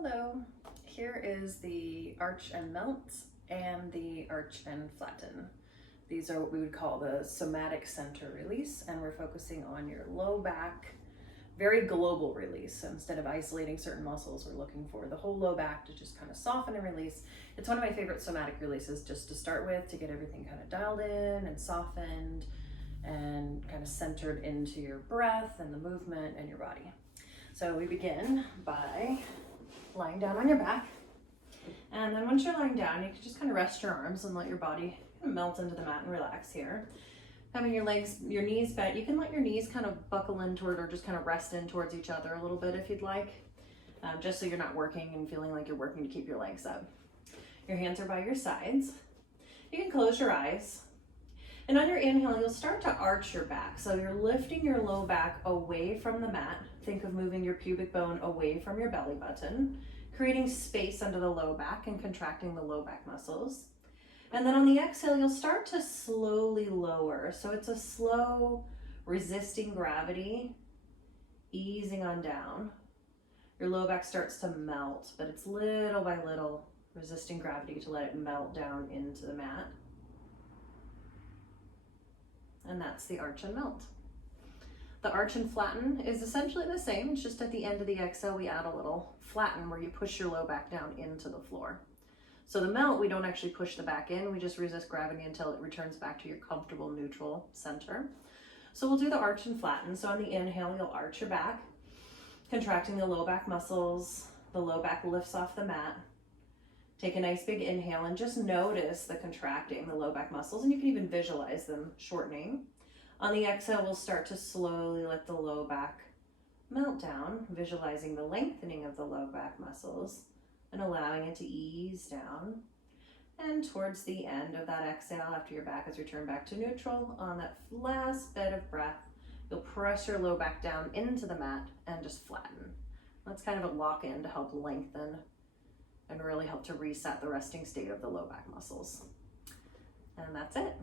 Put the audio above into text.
Hello, here is the arch and melt and the arch and flatten. These are what we would call the Somatic Center release, and we're focusing on your low back, very global release. So instead of isolating certain muscles, we're looking for the whole low back to just kind of soften and release. It's one of my favorite somatic releases just to start with, to get everything kind of dialed in and softened and kind of centered into your breath and the movement and your body. So we begin by lying down on your back, and then once you're lying down, you can just kind of rest your arms and let your body kind of melt into the mat and relax here. Having your legs, your knees bent, you can let your knees kind of buckle in toward or just kind of rest in towards each other a little bit if you'd like, just so you're not working and feeling like you're working to keep your legs up. Your hands are by your sides. You can close your eyes, and on your inhale, you'll start to arch your back. So you're lifting your low back away from the mat. Think of moving your pubic bone away from your belly button, creating space under the low back and contracting the low back muscles. And then on the exhale, you'll start to slowly lower. So it's a slow, resisting gravity, easing on down. Your low back starts to melt, but it's little by little, resisting gravity to let it melt down into the mat. And that's the arch and melt. The arch and flatten is essentially the same. It's just at the end of the exhale, we add a little flatten where you push your low back down into the floor. So the melt, we don't actually push the back in. We just resist gravity until it returns back to your comfortable neutral center. So we'll do the arch and flatten. So on the inhale, you'll arch your back, contracting the low back muscles. The low back lifts off the mat. Take a nice big inhale and just notice the contracting, the low back muscles, and you can even visualize them shortening. On the exhale, we'll start to slowly let the low back melt down, visualizing the lengthening of the low back muscles and allowing it to ease down. And towards the end of that exhale, after your back has returned back to neutral, on that last bit of breath, you'll press your low back down into the mat and just flatten. That's kind of a lock-in to help lengthen and really help to reset the resting state of the low back muscles. And that's it.